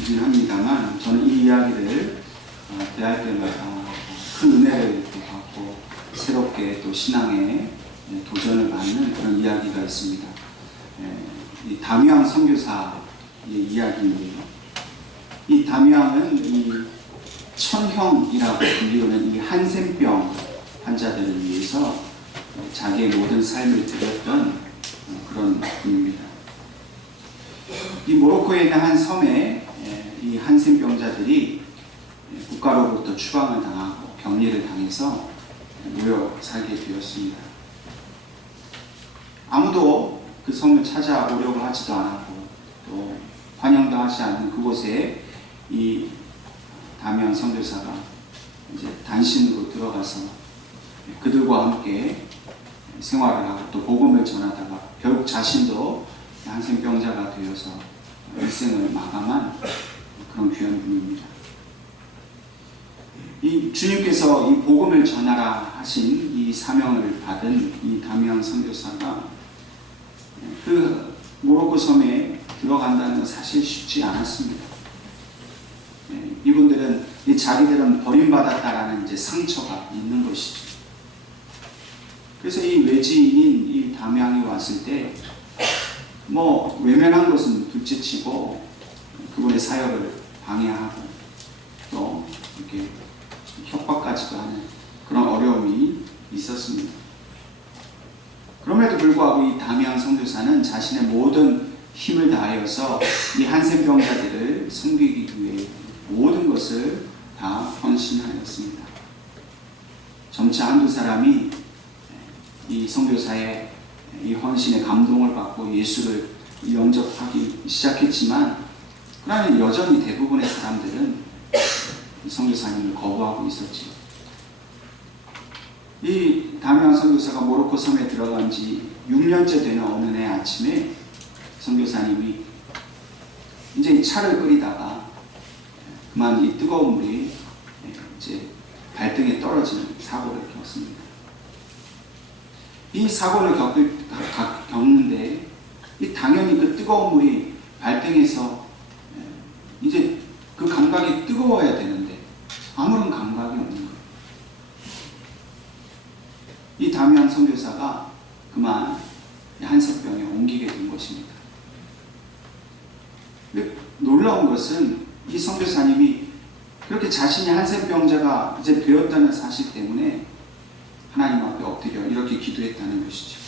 이긴 합니다만 저는 이 이야기를 대할 때마다 큰 은혜를 받고 새롭게 또 신앙에 도전을 받는 그런 이야기가 있습니다. 이 담양 선교사의 이야기인데요. 이 담양은 이 천형이라고 불리우는 이 한센병 환자들을 위해서 자기의 모든 삶을 드렸던 그런 분입니다. 이 모로코에 있는 한 섬에 이 한센병자들이 국가로부터 추방을 당하고 격리를 당해서 모여 살게 되었습니다. 아무도 그 섬을 찾아오려고 하지도 않았고 또 환영도 하지 않는 그곳에 이 담양 선교사가 이제 단신으로 들어가서 그들과 함께 생활을 하고 또 복음을 전하다가 결국 자신도 한센병자가 되어서 일생을 마감한 그런 귀한 분입니다. 이 주님께서 이 복음을 전하라 하신 이 사명을 받은 이 담양 선교사가 그 모로코 섬에 들어간다는 건 사실 쉽지 않았습니다. 이분들은 자기들은 버림받았다라는 이제 상처가 있는 것이죠. 그래서 이 외지인인 이 담양이 왔을 때 외면한 것은 둘째치고 그분의 사역을 방해하고 또 이렇게 협박까지도 하는 그런 어려움이 있었습니다. 그럼에도 불구하고 이 담양 선교사는 자신의 모든 힘을 다하여서 이 한센병자들을 섬기기 위해 모든 것을 다 헌신하였습니다. 점차 한두 사람이 이 선교사의 이 헌신에 감동을 받고 예수를 영접하기 시작했지만 그러나 여전히 대부분의 사람들은 선교사님을 거부하고 있었죠. 이 담양 선교사가 모로코 섬에 들어간 지 6년째 되는 어느 날 아침에 선교사님이 이제 이 차를 끓이다가 그만 이 뜨거운 물이 이제 발등에 떨어지는 사고를 겪습니다. 이 사고를 겪는데 당연히 그 뜨거운 물이 발등에서 이제 그 감각이 뜨거워야 되는데 아무런 감각이 없는 거예요. 이 담양 선교사가 그만 한센병에 옮기게 된 것입니다. 놀라운 것은 이 선교사님이 그렇게 자신이 한센병자가 이제 되었다는 사실 때문에 하나님 앞에 엎드려 이렇게 기도했다는 것이죠.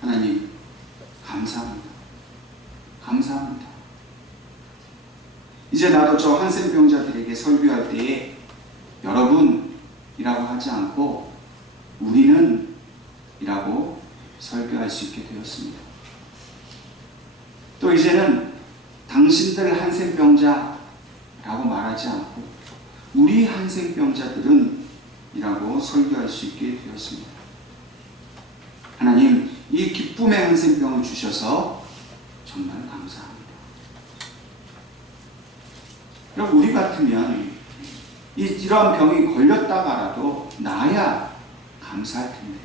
하나님, 감사합니다. 감사합니다. 이제 나도 저 한센병자들에게 설교할 때에 여러분이라고 하지 않고 우리는 이라고 설교할 수 있게 되었습니다. 또 이제는 당신들 한센병자라고 말하지 않고 우리 한센병자들은 이라고 설교할 수 있게 되었습니다. 하나님, 이 기쁨의 한센병을 주셔서 정말 감사합니다. 그럼 우리 같으면 이러한 병이 걸렸다가라도 나야 감사할 텐데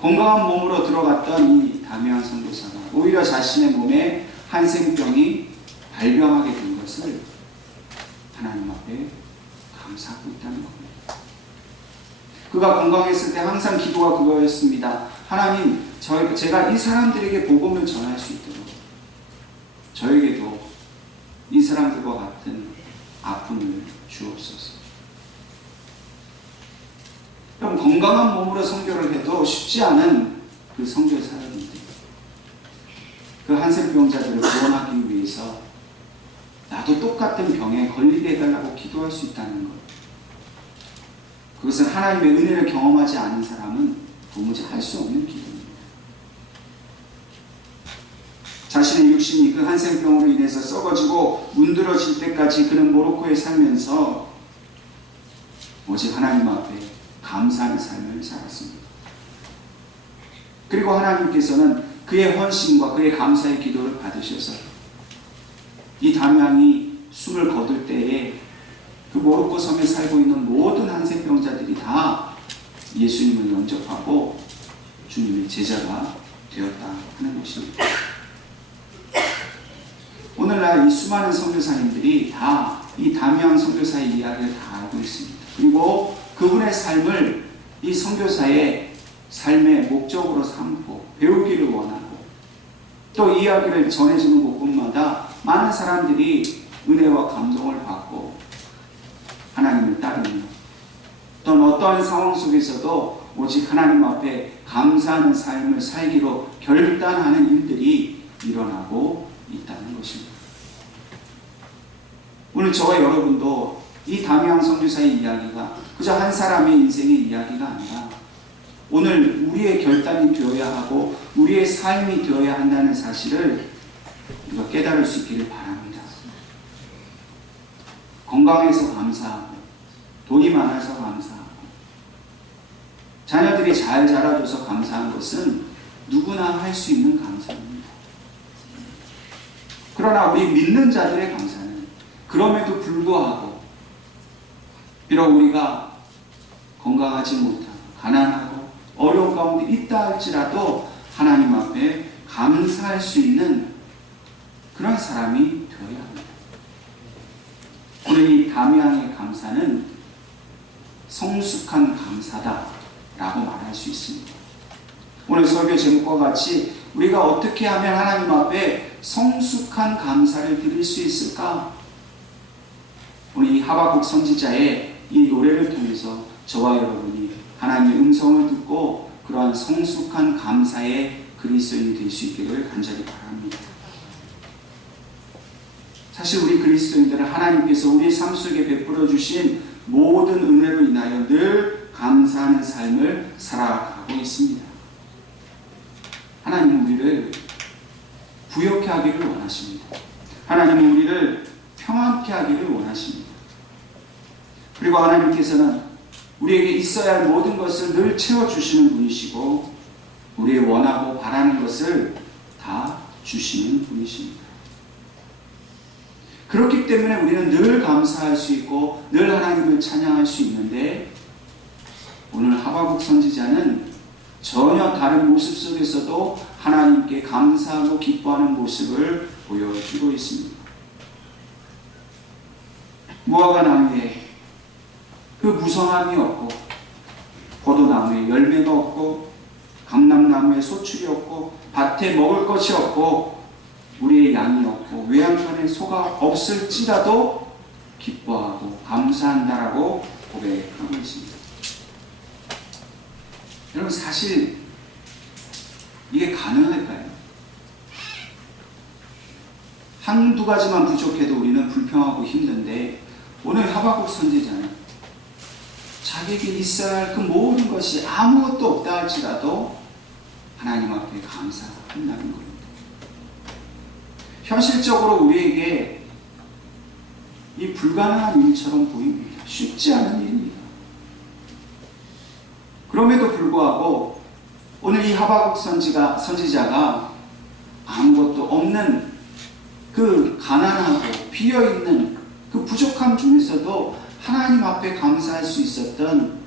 건강한 몸으로 들어갔던 이 담양 선교사가 오히려 자신의 몸에 한센병이 발병하게 된 것을 하나님 앞에 감사하고 있다는 겁니다. 그가 건강했을 때 항상 기도가 그거였습니다. 하나님, 제가 이 사람들에게 복음을 전할 수 있도록 저에게도 이 사람들과 같은 아픔을 주옵소서. 그럼 건강한 몸으로 선교를 해도 쉽지 않은 그 선교 사역인데 그 한센병자들을 구원하기 위해서 나도 똑같은 병에 걸리게 해달라고 기도할 수 있다는 것. 그것은 하나님의 은혜를 경험하지 않은 사람은 도무지 할 수 없는 기도입니다. 자신의 육신이 그 한센병으로 인해서 썩어지고 문드러질 때까지 그는 모로코에 살면서 오직 하나님 앞에 감사하는 삶을 살았습니다. 그리고 하나님께서는 그의 헌신과 그의 감사의 기도를 받으셔서 이 담양이 숨을 거둘 때에 그 모로코 섬에 살고 있는 모든 한센병자들이 다 예수님을 영접하고 주님의 제자가 되었다 하는 것입니다. 오늘날 이 수많은 선교사님들이 다 이 담양 선교사의 이야기를 다 알고 있습니다. 그리고 그분의 삶을 이 선교사의 삶의 목적으로 삼고 배우기를 원하고 또 이야기를 전해주는 곳곳마다 많은 사람들이 은혜와 감동을 받고 하나님을 따르며 또는 어떠한 상황 속에서도 오직 하나님 앞에 감사하는 삶을 살기로 결단하는 일들이 일어나고 있다는 것입니다. 오늘 저와 여러분도 이 담양 선교사의 이야기가 그저 한 사람의 인생의 이야기가 아니라 오늘 우리의 결단이 되어야 하고 우리의 삶이 되어야 한다는 사실을 우리가 깨달을 수 있기를 바랍니다. 건강해서 감사하고 돈이 많아서 감사하고 자녀들이 잘 자라줘서 감사한 것은 누구나 할 수 있는 감사입니다. 그러나 우리 믿는 자들의 감사는 그럼에도 불구하고 비록 우리가 건강하지 못하고 가난하고 어려운 가운데 있다 할지라도 하나님 앞에 감사할 수 있는 그런 사람이 되어야 합니다. 오늘 이 담양의 감사는 성숙한 감사다라고 말할 수 있습니다. 오늘 설교 제목과 같이 우리가 어떻게 하면 하나님 앞에 성숙한 감사를 드릴 수 있을까? 오늘 이 하박국 선지자의 이 노래를 통해서 저와 여러분이 하나님의 음성을 듣고 그러한 성숙한 감사의 그리스도인이 될 수 있기를 간절히 바랍니다. 사실 우리 그리스도인들은 하나님께서 우리 삶 속에 베풀어 주신 모든 은혜로 인하여 늘 감사하는 삶을 살아가고 있습니다. 하나님은 우리를 부욕해 하기를 원하십니다. 하나님은 우리를 평안케 하기를 원하십니다. 그리고 하나님께서는 우리에게 있어야 할 모든 것을 늘 채워주시는 분이시고 우리의 원하고 바라는 것을 다 주시는 분이십니다. 그렇기 때문에 우리는 늘 감사할 수 있고 늘 하나님을 찬양할 수 있는데 오늘 하박국 선지자는 전혀 다른 모습 속에서도 하나님께 감사하고 기뻐하는 모습을 보여주고 있습니다. 무화과 나무에 그 무성함이 없고 포도나무에 열매가 없고 감람나무에 소출이 없고 밭에 먹을 것이 없고 우리의 양이 없고 외양간에 소가 없을지라도 기뻐하고 감사한다라고 고백하고 있습니다. 여러분 사실 이게 가능할까요? 한두 가지만 부족해도 우리는 불평하고 힘든데 오늘 하박국 선지자는 자기에게 있어야 할 그 모든 것이 아무것도 없다 할지라도 하나님 앞에 감사한다는 겁니다. 현실적으로 우리에게 이 불가능한 일처럼 보입니다. 쉽지 않은 일입니다. 그럼에도 불구하고 오늘 이 하박국 선지자가 아무것도 없는 그 가난하고 비어있는 그 부족함 중에서도 하나님 앞에 감사할 수 있었던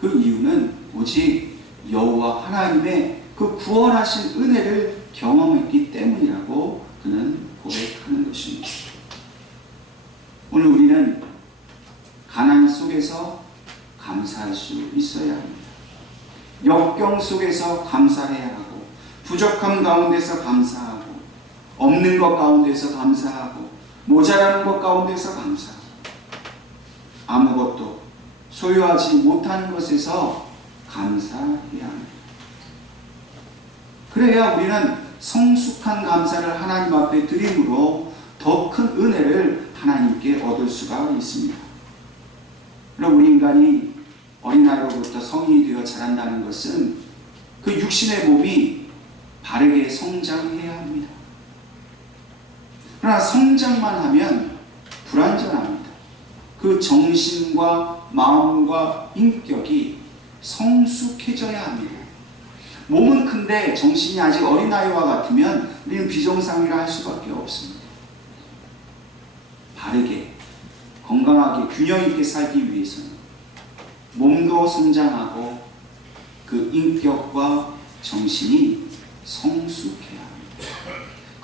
그 이유는 오직 여호와 하나님의 그 구원하신 은혜를 경험했기 때문이라고 그는 고백하는 것입니다. 오늘 우리는 가난 속에서 감사할 수 있어야 합니다. 역경 속에서 감사해야 하고 부족함 가운데서 감사하고 없는 것 가운데서 감사하고 모자라는 것 가운데서 감사하고 아무것도 소유하지 못하는 것에서 감사해야 합니다. 그래야 우리는 성숙한 감사를 하나님 앞에 드림으로 더 큰 은혜를 하나님께 얻을 수가 있습니다. 그럼 우리 인간이 어린아이로부터 성인이 되어 자란다는 것은 그 육신의 몸이 바르게 성장해야 합니다. 그러나 성장만 하면 불완전합니다. 그 정신과 마음과 인격이 성숙해져야 합니다. 몸은 큰데 정신이 아직 어린아이와 같으면 우리는 비정상이라 할 수밖에 없습니다. 바르게 건강하게 균형 있게 살기 위해서는 몸도 성장하고 그 인격과 정신이 성숙해야 합니다.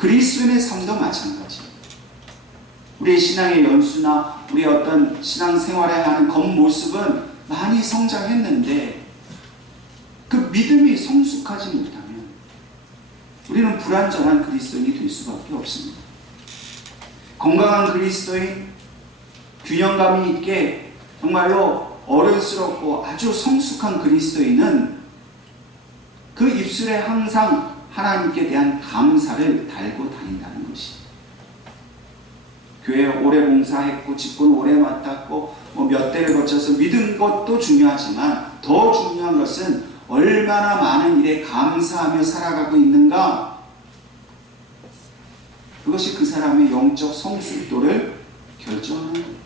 그리스도인의 삶도 마찬가지예요. 우리의 신앙의 연수나 우리의 어떤 신앙생활에 하는 겉모습은 많이 성장했는데 그 믿음이 성숙하지 못하면 우리는 불완전한 그리스도인이 될 수밖에 없습니다. 건강한 그리스도인, 균형감이 있게 정말로 어른스럽고 아주 성숙한 그리스도인은 그 입술에 항상 하나님께 대한 감사를 달고 다닌다는 것이. 교회 오래 봉사했고 직분 오래 맡았고 몇 대를 거쳐서 믿은 것도 중요하지만 더 중요한 것은 얼마나 많은 일에 감사하며 살아가고 있는가. 그것이 그 사람의 영적 성숙도를 결정하는 거예요.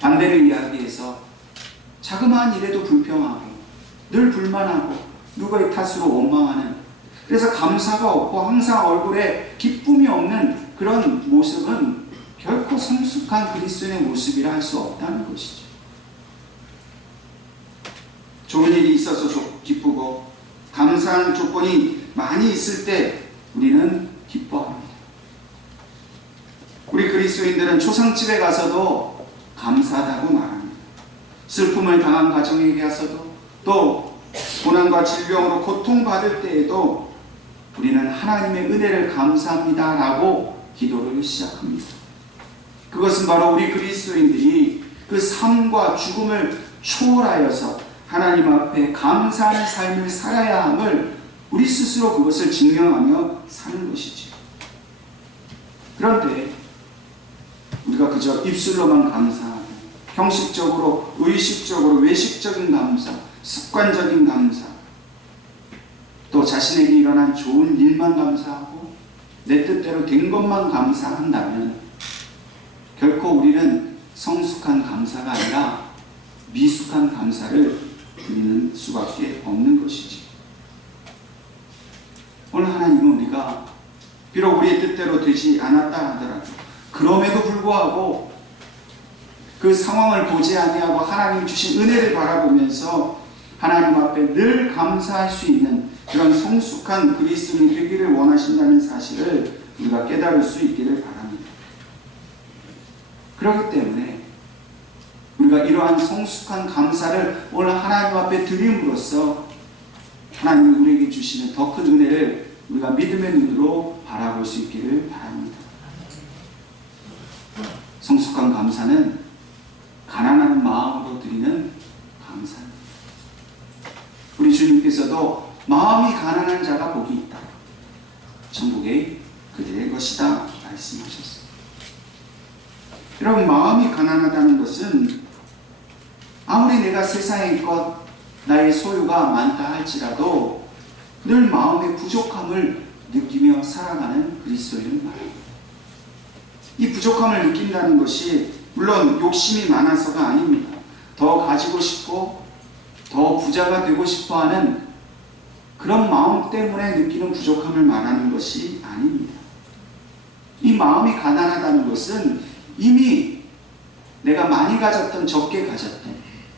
반대를 이야기해서 자그마한 일에도 불평하고 늘 불만하고 누구의 탓으로 원망하는, 그래서 감사가 없고 항상 얼굴에 기쁨이 없는 그런 모습은 결코 성숙한 그리스도인의 모습이라 할 수 없다는 것이죠. 좋은 일이 있어서 기쁘고 감사하는 조건이 많이 있을 때 우리는 기뻐합니다. 우리 그리스도인들은 초상집에 가서도 감사하다고 말합니다. 슬픔을 당한 가정에게 가서도, 또 고난과 질병으로 고통받을 때에도 우리는 하나님의 은혜를 감사합니다 라고 기도를 시작합니다. 그것은 바로 우리 그리스도인들이 그 삶과 죽음을 초월하여서 하나님 앞에 감사하는 삶을 살아야 함을 우리 스스로 그것을 증명하며 사는 것이죠. 그런데 우리가 그저 입술로만 감사하고 형식적으로, 의식적으로, 외식적인 감사, 습관적인 감사, 또 자신에게 일어난 좋은 일만 감사하고 내 뜻대로 된 것만 감사한다면 결코 우리는 성숙한 감사가 아니라 미숙한 감사를 드리는 수밖에 없는 것이지. 오늘 하나님은 우리가 비록 우리의 뜻대로 되지 않았다 하더라도 그럼에도 불구하고 그 상황을 보지 아니하고 하나님 주신 은혜를 바라보면서 하나님 앞에 늘 감사할 수 있는 그런 성숙한 그리스도인이 되기를 원하신다는 사실을 우리가 깨달을 수 있기를 바랍니다. 그렇기 때문에 우리가 이러한 성숙한 감사를 오늘 하나님 앞에 드림으로써 하나님이 우리에게 주시는 더 큰 은혜를 우리가 믿음의 눈으로 바라볼 수 있기를 바랍니다. 성숙한 감사는 가난한 마음으로 드리는 감사입니다. 우리 주님께서도 마음이 가난한 자가 복이 있다, 천국에 그들의 것이다 말씀하셨습니다. 여러분, 마음이 가난하다는 것은 아무리 내가 세상의 것, 나의 소유가 많다 할지라도 늘 마음의 부족함을 느끼며 살아가는 그리스도인을 말합니다. 이 부족함을 느낀다는 것이 물론 욕심이 많아서가 아닙니다. 더 가지고 싶고 더 부자가 되고 싶어하는 그런 마음 때문에 느끼는 부족함을 말하는 것이 아닙니다. 이 마음이 가난하다는 것은 이미 내가 많이 가졌던 적게 가졌던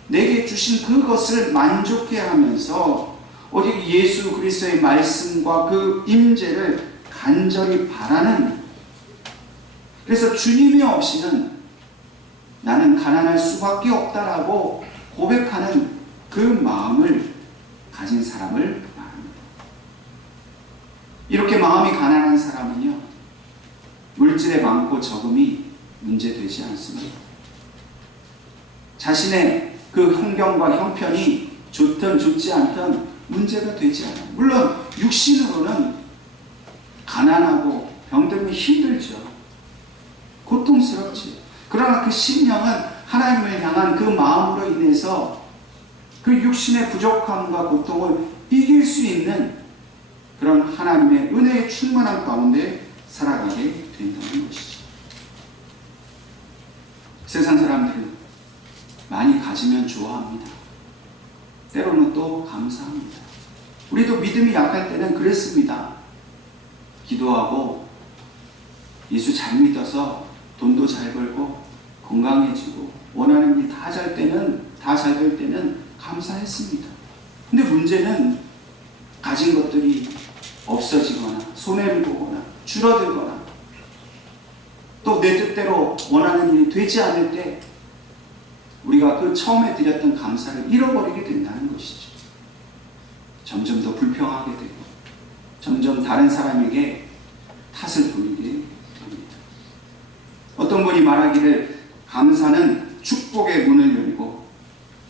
내게 주신 그것을 만족해하면서 오직 예수 그리스도의 말씀과 그 임재를 간절히 바라는, 그래서 주님이 없이는 나는 가난할 수밖에 없다라고 고백하는 그 마음을 가진 사람을 말합니다. 이렇게 마음이 가난한 사람은요, 물질의 많고 적음이 문제되지 않습니다. 자신의 그 환경과 형편이 좋든 좋지 않든 문제가 되지 않아요. 물론 육신으로는 가난하고 병들면 힘들죠. 고통스럽지. 그러나 그 심령은 하나님을 향한 그 마음으로 인해서 그 육신의 부족함과 고통을 이길 수 있는 그런 하나님의 은혜의 충만한 가운데 살아가게 된다는 것이죠. 세상 사람들은 많이 가지면 좋아합니다. 때로는 또 감사합니다. 우리도 믿음이 약할 때는 그랬습니다. 기도하고 예수 잘 믿어서 돈도 잘 벌고 건강해지고 원하는 일 다 잘 될 때는 감사했습니다. 근데 문제는 가진 것들이 없어지거나 손해를 보거나 줄어들거나 또 내 뜻대로 원하는 일이 되지 않을 때 우리가 그 처음에 드렸던 감사를 잃어버리게 된다는 것이죠. 점점 더 불평하게 되고 점점 다른 사람에게 탓을 돌리게 됩니다. 어떤 분이 말하기를 감사는 축복의 문을 열고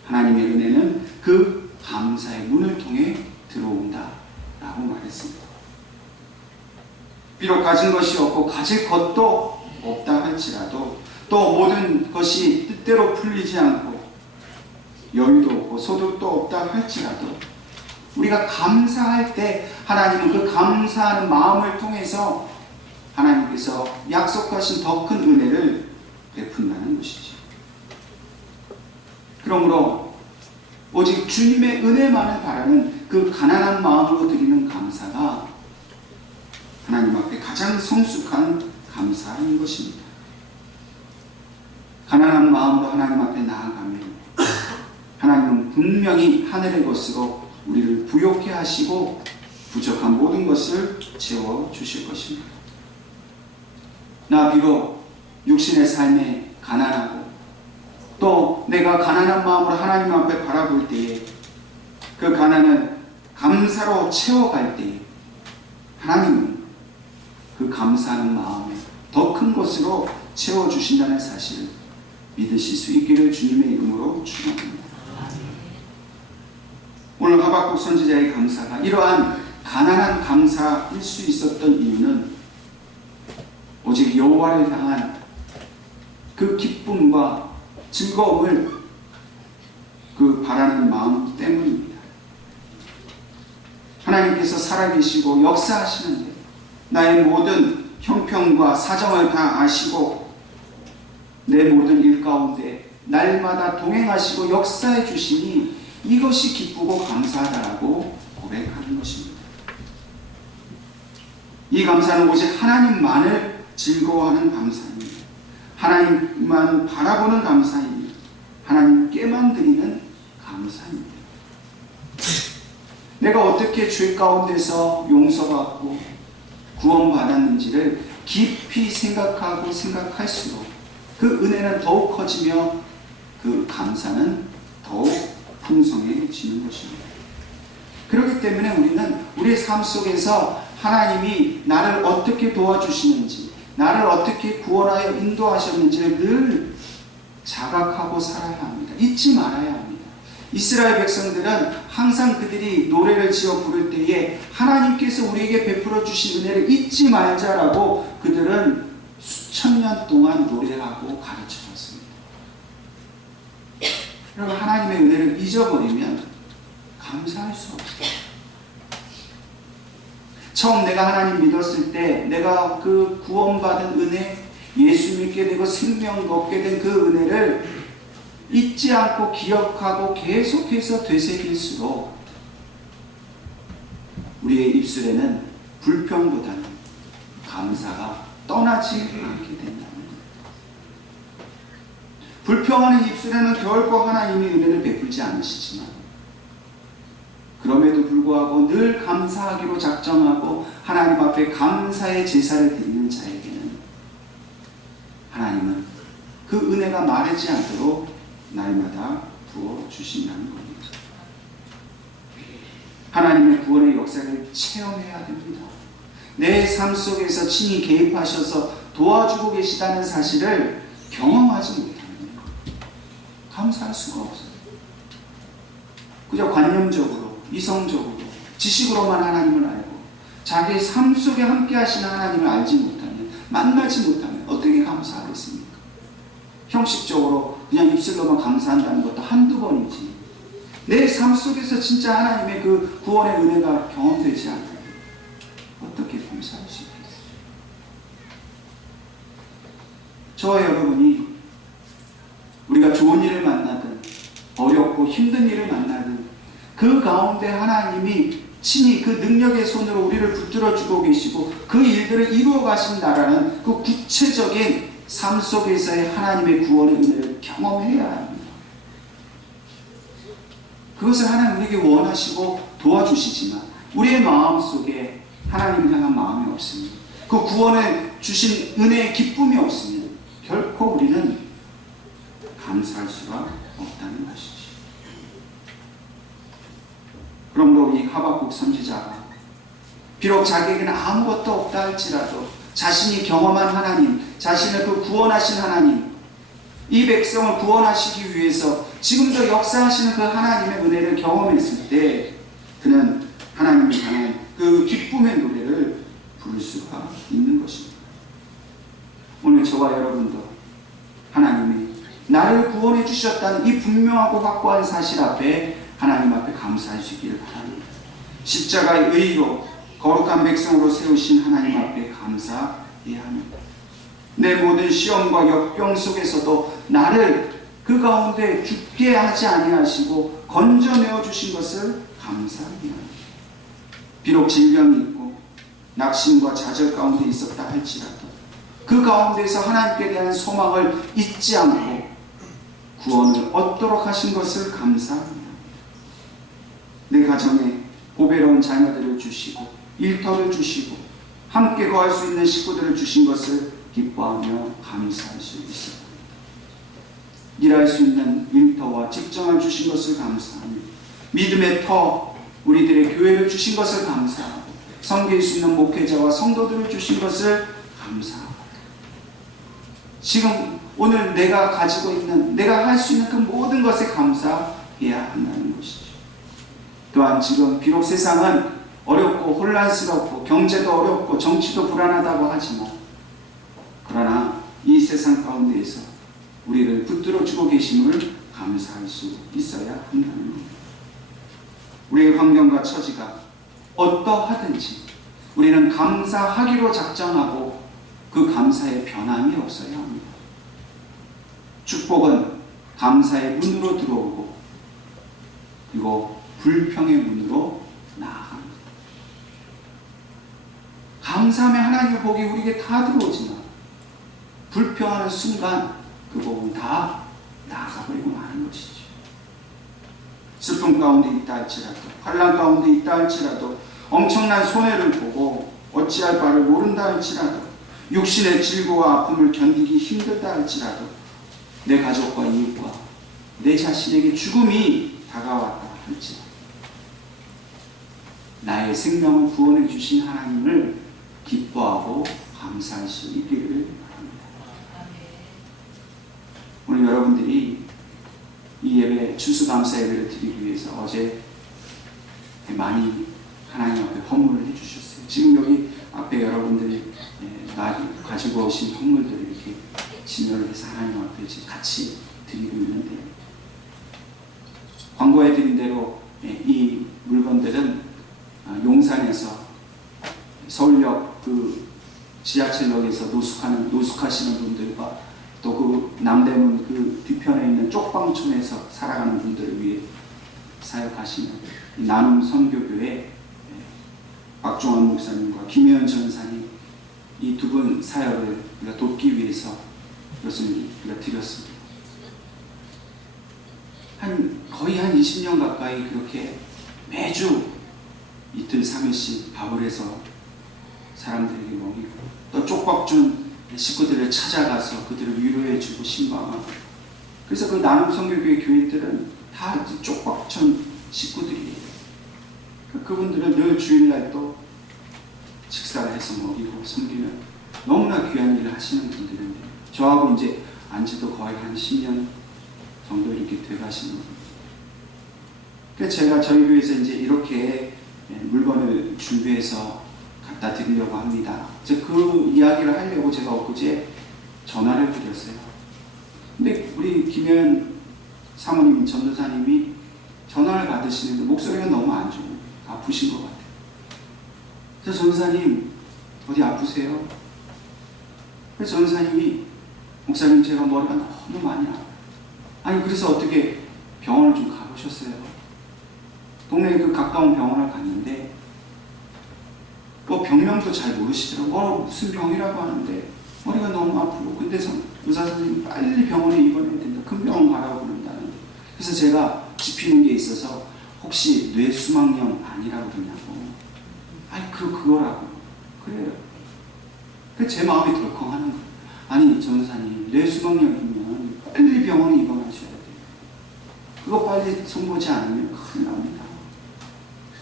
하나님의 은혜는 그 감사의 문을 통해 들어온다 라고 말했습니다. 비록 가진 것이 없고 가질 것도 없다 할지라도 또 모든 것이 뜻대로 풀리지 않고 여유도 없고 소득도 없다 할지라도 우리가 감사할 때 하나님은 그 감사하는 마음을 통해서 하나님께서 약속하신 더 큰 은혜를 베푼다는 것이죠. 그러므로 오직 주님의 은혜만을 바라는 그 가난한 마음으로 드리는 감사가 하나님 앞에 가장 성숙한 감사인 것입니다. 가난한 마음으로 하나님 앞에 나아가면 하나님은 분명히 하늘의 것으로 우리를 부욕해 하시고 부족한 모든 것을 채워주실 것입니다. 나 비록 육신의 삶에 가난하고 또 내가 가난한 마음으로 하나님 앞에 바라볼 때에 그 가난을 감사로 채워갈 때에 하나님은 그 감사하는 마음에 더 큰 것으로 채워주신다는 사실을 믿으실 수 있기를 주님의 이름으로 축원합니다. 오늘 하박국 선지자의 감사가 이러한 가난한 감사일 수 있었던 이유는 오직 여호와를 향한 그 기쁨과 즐거움을 그 바라는 마음 때문입니다. 하나님께서 살아계시고 역사하시는데 나의 모든 형편과 사정을 다 아시고 내 모든 일 가운데 날마다 동행하시고 역사해 주시니 이것이 기쁘고 감사하다라고 고백하는 것입니다. 이 감사는 오직 하나님만을 즐거워하는 감사입니다. 하나님만 바라보는 감사입니다. 하나님께만 드리는 감사입니다. 내가 어떻게 죄 가운데서 용서받고 구원받았는지를 깊이 생각하고 생각할수록 그 은혜는 더욱 커지며 그 감사는 더욱 풍성해지는 것입니다. 그렇기 때문에 우리는 우리의 삶 속에서 하나님이 나를 어떻게 도와주시는지, 나를 어떻게 구원하여 인도하셨는지를 늘 자각하고 살아야 합니다. 잊지 말아야 합니다. 이스라엘 백성들은 항상 그들이 노래를 지어 부를 때에 하나님께서 우리에게 베풀어 주신 은혜를 잊지 말자라고 그들은 수천 년 동안 노래하고 가르쳐줬습니다. 여러분, 하나님의 은혜를 잊어버리면 감사할 수 없어요. 처음 내가 하나님 믿었을 때 내가 그 구원받은 은혜, 예수 믿게 되고 생명 얻게 된 그 은혜를 잊지 않고 기억하고 계속해서 되새길수록 우리의 입술에는 불평보다는 감사가 떠나지 않게 된다는 것. 불평하는 입술에는 결코 하나님의 은혜를 베풀지 않으시지만 그럼에도 불구하고 늘 감사하기로 작정하고 하나님 앞에 감사의 제사를 드리는 자에게는 하나님은 그 은혜가 마르지 않도록 날마다 부어주신다는 겁니다. 하나님의 구원의 역사를 체험해야 됩니다. 내 삶 속에서 친히 개입하셔서 도와주고 계시다는 사실을 경험하지 못하면 감사할 수가 없어요. 그저 관념적으로, 이성적으로, 지식으로만 하나님을 알고 자기의 삶 속에 함께 하시는 하나님을 알지 못하면, 만나지 못하면 어떻게 감사하겠습니까? 형식적으로 그냥 입술로만 감사한다는 것도 한두 번이지 내 삶 속에서 진짜 하나님의 그 구원의 은혜가 경험되지 않으면 어떻게 감사할 수 있겠어요? 저와 여러분이 우리가 좋은 일을 만나든 어렵고 힘든 일을 만나든 그 가운데 하나님이 친히 그 능력의 손으로 우리를 붙들어주고 계시고 그 일들을 이루어 가신다라는 그 구체적인 삶 속에서의 하나님의 구원의 은혜를 경험해야 합니다. 그것을 하나님 우리에게 원하시고 도와주시지만 우리의 마음속에 하나님을 향한 마음이 없습니다. 그 그 구원을 주신 은혜의 기쁨이 없으면 결코 우리는 감사할 수가 없다는 것이지. 그러므로 우리 하박국 선지자가 비록 자기에게는 아무것도 없다 할지라도 자신이 경험한 하나님, 자신을 그 구원하신 하나님, 이 백성을 구원하시기 위해서 지금도 역사하시는 그 하나님의 은혜를 경험했을 때 그는 하나님을 향한 그 기쁨의 노래를 부를 수가 있는 것입니다. 오늘 저와 여러분도 하나님이 나를 구원해 주셨다는 이 분명하고 확고한 사실 앞에 하나님 앞에 감사하시기를 바랍니다. 십자가의 의로 거룩한 백성으로 세우신 하나님 앞에 감사해야 합니다. 내 모든 시험과 역경 속에서도 나를 그 가운데 죽게 하지 아니하시고 건져내어 주신 것을 감사해야 합니다. 비록 질병이 있고 낙심과 좌절 가운데 있었다 할지라도 그 가운데서 하나님께 대한 소망을 잊지 않고 구원을 얻도록 하신 것을 감사합니다. 내 가정에 보배로운 자녀들을 주시고 일터를 주시고 함께 거할 수 있는 식구들을 주신 것을 기뻐하며 감사할 수 있습니다. 일할 수 있는 일터와 직장을 주신 것을 감사하며 믿음의 터 우리들의 교회를 주신 것을 감사하고 섬길 수 있는 목회자와 성도들을 주신 것을 감사하고 지금 오늘 내가 가지고 있는 내가 할 수 있는 그 모든 것에 감사해야 한다는 것이죠. 또한 지금 비록 세상은 어렵고 혼란스럽고 경제도 어렵고 정치도 불안하다고 하지만 그러나 이 세상 가운데에서 우리를 붙들어주고 계심을 감사할 수 있어야 한다는 겁니다. 우리의 환경과 처지가 어떠하든지 우리는 감사하기로 작정하고 그 감사의 변함이 없어야 합니다. 축복은 감사의 문으로 들어오고 그리고 불평의 문으로 나아갑니다. 감사하며 하나님의 복이 우리에게 다 들어오지만 불평하는 순간 그 복은 다 나가버리고 마는 것이죠. 슬픔 가운데 있다 할지라도 환난 가운데 있다 할지라도 엄청난 손해를 보고 어찌할 바를 모른다 할지라도 육신의 질고와 아픔을 견디기 힘들다 할지라도 내 가족과 이웃과 내 자신에게 죽음이 다가왔다 할지라도 나의 생명을 구원해 주신 하나님을 기뻐하고 감사할 수 있기를 바랍니다. 오늘 여러분들이 이 예배 추수감사 예배를 드리기 위해서 어제 많이 하나님 앞에 헌물을 해주셨어요. 지금 여기 앞에 여러분들이 가지고 오신 헌물들을 이렇게 진열을 해서 하나님 앞에 지금 같이 드리고 있는데 광고해 드린 대로 이 물건들은 용산에서 서울역 그 지하철역에서 노숙하시는 분들과 또 그 남대문 그 뒤편에 있는 쪽방촌에서 살아가는 분들을 위해 사역하시는 나눔 선교교회 박종환 목사님과 김혜연 전사님 이 두 분 사역을 우리가 돕기 위해서 이것을 우리가 드렸습니다. 거의 한 20년 가까이 그렇게 매주 이틀 3일씩 밥을 해서 사람들에게 먹이고 또 쪽박준 식구들을 찾아가서 그들을 위로해주고 신방하고 그래서 그 나눔 선교교회 교인들은 다 쪽박촌 식구들이에요. 그분들은 늘 주일날 또 식사를 해서 먹이고 섬기는 너무나 귀한 일을 하시는 분들인데 저하고 이제 안지도 거의 한 10년 정도 이렇게 돼가시는 분들. 그래서 제가 저희 교회에서 이제 이렇게 물건을 준비해서 갖다 드리려고 합니다. 그 이야기를 하려고 제가 엊그제 전화를 드렸어요. 근데 우리 김현 사모님, 전도사님이 전화를 받으시는데 목소리가 너무 안 좋고 아프신 것 같아요. 그래서 전도사님 어디 아프세요? 그래서 전도사님이 목사님 제가 머리가 너무 많이 아파요. 아니 그래서 어떻게 병원을 좀 가보셨어요? 동네에 그 가까운 병원을 갔는데 뭐 병명도 잘 모르시더라고요. 무슨 병이라고 하는데 머리가 너무 아프고 근데 의사 선생님이 빨리 병원에 입원해야 된다. 큰 병원 가라고 그런다는데 그래서 제가 짚히는 게 있어서 혹시 뇌수막염 아니라고 그러냐고. 아니 그거라고. 그래요. 그래서 제 마음이 덜컹하는 거예요. 아니 전도사님, 뇌수막염이면 빨리 병원에 입원하셔야 돼요. 그거 빨리 손보지 않으면 큰일 납니다.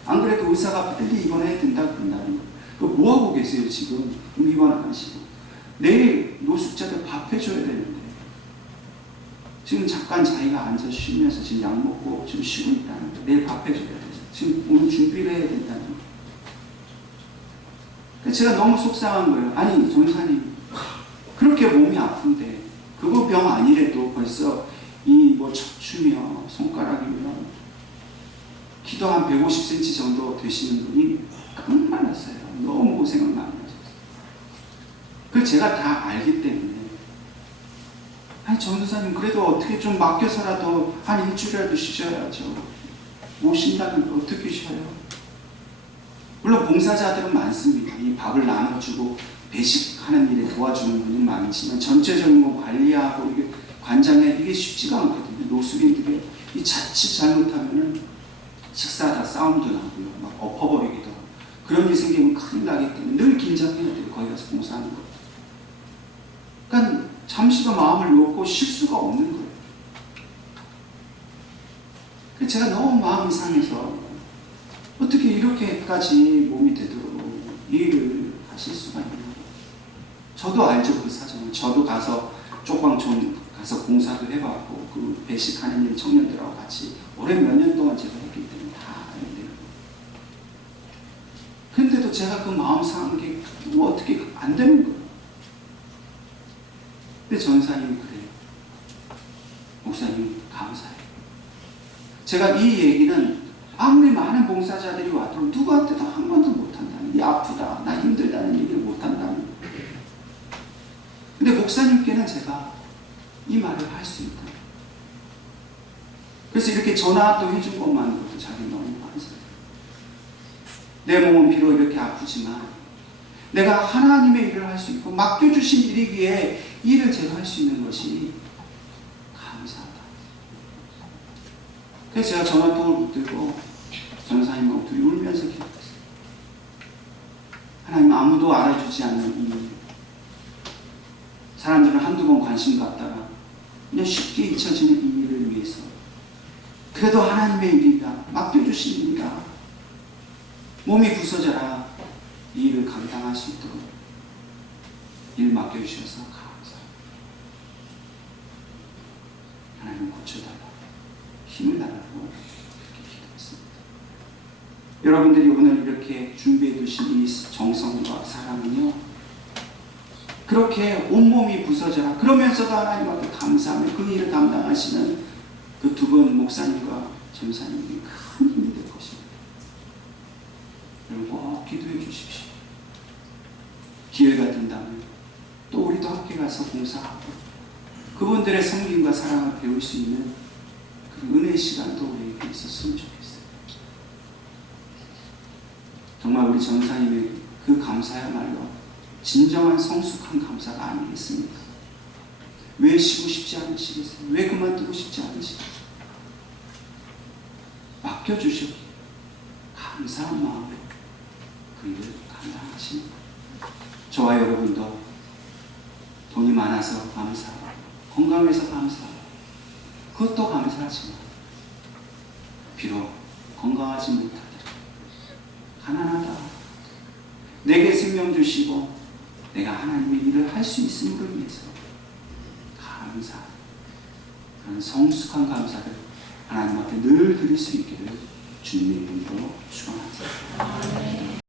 안 그래도 의사가 빨리 입원해야 된다 그런다는 거예요. 그거 뭐하고 계세요 지금? 입원 안 하시고. 내일 노숙자들 밥 해줘야 되는데 지금 잠깐 자기가 앉아 쉬면서 지금 약 먹고 지금 쉬고 있다는 거예요. 내일 밥 해줘야 돼요. 지금 오늘 준비를 해야 된다는 거예요. 그래서 제가 너무 속상한 거예요. 아니 전도사님, 그렇게 몸이 아픈데 그거 병 아니래도 벌써 이 뭐 척추며 손가락이며 키도 한 150cm 정도 되시는 분이 깡말랐어요. 너무 고생을 많이 하셨어요. 그걸 제가 다 알기 때문에 아니 전도사님, 그래도 어떻게 좀 맡겨서라도 한 일주일이라도 쉬셔야죠. 못 쉰다면 어떻게 쉬어요? 물론 봉사자들은 많습니다. 이 밥을 나눠주고 배식하는 일에 도와주는 분은 많지만 전체적인 거 관리하고 이게 관장에 이게 쉽지가 않거든요. 노숙인들이 이 자칫 잘못하면은 식사하다 싸움도 나고요, 막 엎어버리기도 하고 그런 일이 생기면 큰일 나기 때문에 늘 긴장해야 돼요. 거기 가서 봉사하는 거. 그러니까 잠시도 마음을 놓고 쉴 수가 없는 거예요. 그래서 제가 너무 마음이 상해서 어떻게 이렇게까지 몸이 되도록 이 일을 하실 수가 있나. 저도 알죠, 그 사정을. 저도 가서 쪽방촌 가서 봉사도 해봤고 그 배식하는 일 청년들하고 같이 올해 몇 년 동안 제가 했기 때문에 다 알는데요. 근데도 제가 그 마음 상한 게 뭐 어떻게 안 되는 거예요. 근데 전사님이 그래요. 목사님 감사해요. 제가 이 얘기는 아무리 많은 봉사자들이 와도 누구한테도 한 번도 못한다는, 이 아프다, 나 힘들다는 얘기를 못한다는. 근데 목사님께는 제가 이 말을 할 수 있다. 그래서 이렇게 전화도 해준 것만으로도 자기 너무 감사해요. 내 몸은 비록 이렇게 아프지만 내가 하나님의 일을 할 수 있고 맡겨주신 일이기에 이 일을 제가 할 수 있는 것이 감사하다. 그래서 제가 전화통을 붙들고 전사님하고 둘이 울면서 기도했어요. 하나님, 아무도 알아주지 않는 이 일, 사람들은 한두 번 관심 갖다가 그냥 쉽게 잊혀지는 이 일을 위해서 그래도 하나님의 일이다, 맡겨주신 일이다, 몸이 부서져라 이 일을 감당할 수 있도록 일 맡겨주셔서 감사합니다. 하나님 고쳐달라, 힘을 달라고 그렇게 기도했습니다. 여러분들이 오늘 이렇게 준비해 두신 이 정성과 사랑은요, 그렇게 온몸이 부서져라 그러면서도 하나님 앞에 감사하며 그 일을 감당하시는 그 두 분 목사님과 전사님이 큰 힘이 될 것입니다. 여러분 꼭 기도해 주십시오. 기회가 된다면 또 우리도 함께 가서 봉사하고 그분들의 섬김과 사랑을 배울 수 있는 그 은혜의 시간도 우리에게 있었으면 좋겠어요. 정말 우리 전사님의 그 감사야말로 진정한 성숙한 감사가 아니겠습니까? 왜 쉬고 싶지 않으시겠어요? 왜 그만두고 싶지 않으시겠어요? 맡겨주시고 감사한 마음으로 그 일을 감당하시는 거예요. 저와 여러분도 돈이 많아서 감사하고 건강해서 감사하고 그것도 감사하지만 비록 건강하지 못하더라도 가난하다, 내게 생명 주시고 내가 하나님의 일을 할 수 있음을 위해서 감사, 그런 성숙한 감사를 하나님 앞에 늘 드릴 수 있기를 주님의 이름으로 축원합니다.